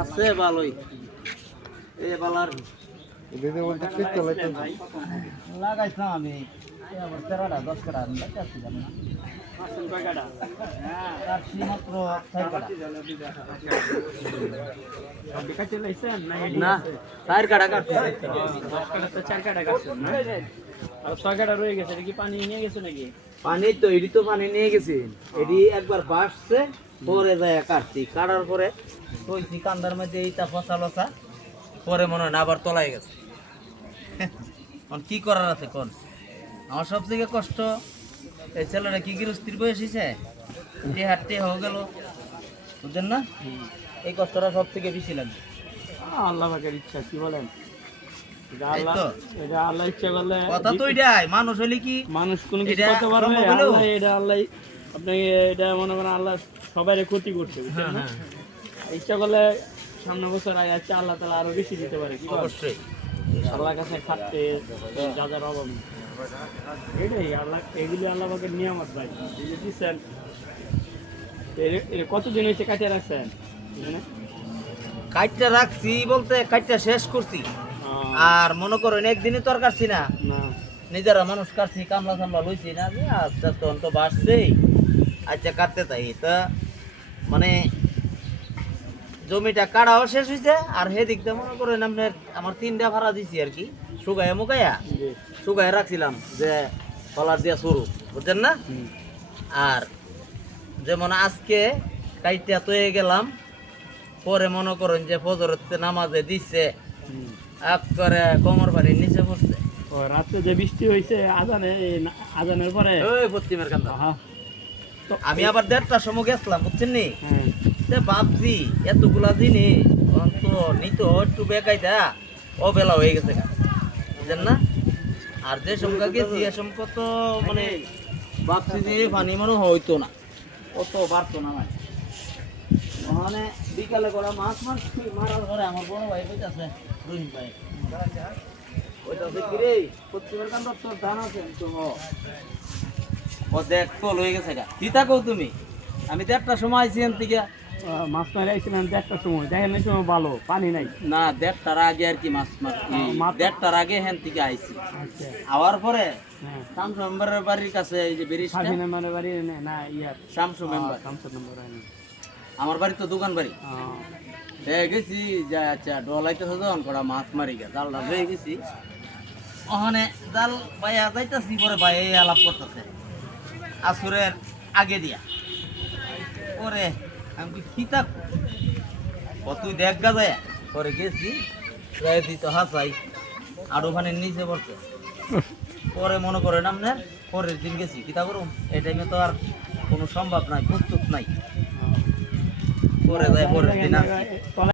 আছে ভালোই এই বালার দিদি বলতে ঠিক চলে লাগাইছিলাম আমি আবার 13টা 10 কাটা লাগাইছি না কাটছি মাত্র 6 কাটা না 4 কাটা কাটছি 10 কাটা তো 4 কাটা কাটছেন না আর 6 কাটা রয়ে গেছে এটা কি পানি নিয়ে গেছে নাকি পানি তো এডি তো পানি নিয়ে গেছি এডি একবার বাসছে পরে যায় কাটছি কাটার পরে কইছি কান্দার মধ্যে এইটা ফসালসা পরে মনে হয় না আবার তলায় গেছে এখন কি করার আছে কোন আমার সবথেকে কষ্ট এই ছেলেটা কি গৃহস্থির বয়স হয়েছে হাঁটতে হয়ে গেল বুঝছেন না এই কষ্টটা সব থেকে বেশি লাগে আল্লাহ পাকের ইচ্ছা কি বলেন এই তো এটা আল্লাহ ইচ্ছা করলে কথা তো এটাই মানুষ হলে কি মানুষ কোনো কিছু এটা করতে পারবে সম্ভব হলেও? আল্লাহ এটা আল্লাহ আপনি এটা মনে করেন আল্লাহ সবাইরে ক্ষতি করছে বুঝছেন না? ইচ্ছা করলে সামনে বছর আগে আচ্ছা আল্লাহ তাআলা আরো বেশি দিতে পারে কি বলেন? অবশ্যই আল্লাহর কাছে খাটতে যা যার অভাব নেই। এটাই আল্লাহ এগুলি আল্লাহ পাকের নিয়ামত ভাই এই যে দিচ্ছেন কতদিন হয়েছে কাটিয়ে রাখছেন এখানে? কাটটা রাখছি বলতে কাটটা শেষ করছি আর মনে করেন একদিনই তো আর কাটছি না না নিজেরা মানুষ কাটছি কামলা সামলা লইছি না যে আস্তে আস্তে অন্ত বাড়ছেই আচ্ছা কাটতে তাই তা মানে জমিটা কাটাও শেষ হয়েছে আর হেদিক দিয়ে মনে করেন আপনার আমার 3টা ভাড়া দিছি আর কি শুকাইয়া মুকাইয়া জি শুকাইয়া রাখছিলাম যে কলার দিয়া শুরু বুঝছেন না আর যেমন আজকে কাইটা তয়ে গেলাম পরে মনে করেন যে ফজরের নামাজে দিচ্ছে করে কোমর বাড়ির নিচে পড়ছে ও রাতে যে বৃষ্টি হয়েছে আজানের পরে ওই পশ্চিমের কান্দা হ্যাঁ আমি আবার 1:30টার সময় গেছিলাম বুঝছেন নি হ্যাঁ তে ভাবছি এতগুলা জিনিস অন্ত নিত একটু বেকাইতা অবেলা হয়ে গেছে গা। বুঝছেন না আর যে সংখ্যা গেছি এ সংখ্যা তো মানে ভাবছি যে পানি মনে হইতো না অত বাড়তো না মানে ওখানে বিকালে করা মাছ মারছি মারার পরে আমার বড় ভাই কইতাছে রহিম ভাই কইতাছে কি রে পশ্চিমের কান্দার তোর ধান আছে তো ও দেখ তোল হয়ে গেছে গা কি থাকো তুমি আমি 1:30টার সময় আইছি এন থেকে মাছ মারি আইছিলেন 1:30টার সময় দেখেন এই সময় ভালো পানি নাই না 1:30টার আগে আর কি মাছ মারছি মাছ- 1:30টার আগে হেন থেকে আইছি আচ্ছা আওয়ার পরে হ্যাঁ শামসু মেম্বারের বাড়ির কাছে এই যে বেরিস ফাঁসি নাম্বারের বাড়ি না ইয়ার শামসু মেম্বার শামসুর নম্বর হয়নি আমার বাড়ি তো দোকান বাড়ি গেছি যে আচ্ছা ডলাইতেছে যখন কটা মাছ মারি গে জালটা লয়ে গেছি ওখানে জাল বাইয়া যাইতেছি পরে ভাই এই আলাপ করতেছে আসুরের আগে দিয়া পরে আমি কি থাক তুই দেখ গা যায় পরে গেছি যাইছি তো হাসাই আর ওখানে নিচে পড়ছে পরে মনে করেন আপনার পরের দিন গেছি কিতা করুম এই টাইমে তো আর কোনো সম্ভব নাই প্রস্তুত নাই পরে যায় পরের দিন আসছি।